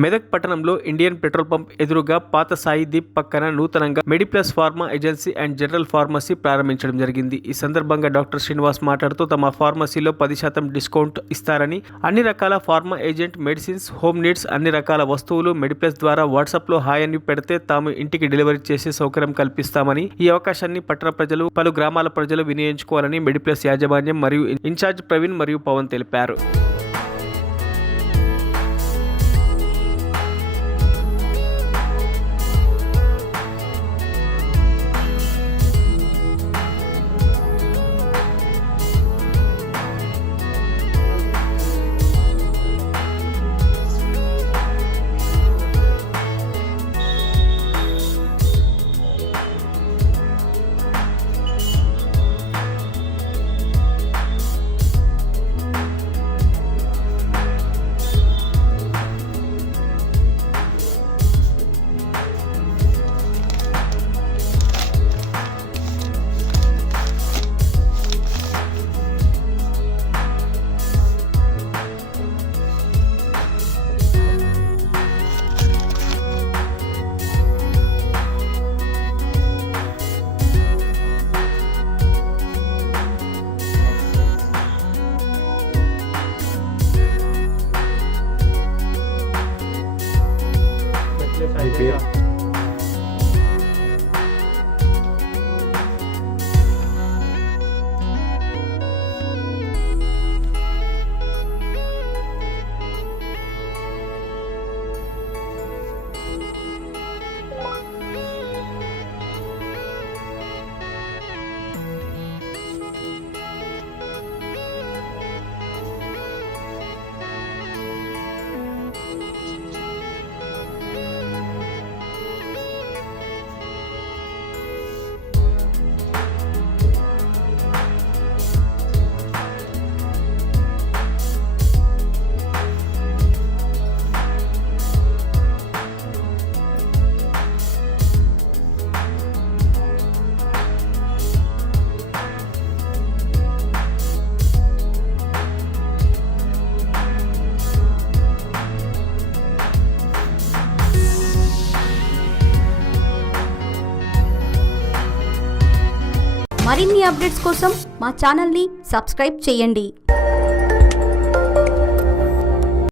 మెదక్ పట్టణంలో Indian petrol pump ఎదురుగా పాత సాయి దీప్ పక్కన నూతనంగా MedPlus pharma agency and general pharmacy ప్రారంభించడం జరిగింది. ఈ సందర్భంగా డాక్టర్ శ్రీనివాస్ మాట్లాడుతూ తమ ఫార్మసీలో 10% డిస్కౌంట్ ఇస్తారని, అన్ని రకాల pharma agent, medicines, home needs, అన్ని రకాల వస్తువులు మెడిప్లస్ ద్వారా వాట్సాప్లో హాయ్ అని పెడితే తాము ఇంటికి డెలివరీ చేసే సౌకర్యం కల్పిస్తామని, ఈ అవకాశాన్ని పట్టణ ప్రజలు, పలు గ్రామాల ప్రజలు వినియోగించుకోవాలని మెడిప్లస్ యాజమాన్యం మరియు ఇన్ఛార్జ్ ప్రవీణ్ మరియు పవన్ తెలిపారు. మరిన్ని అప్డేట్స్ కోసం మా ఛానల్ని సబ్స్క్రైబ్ చేయండి.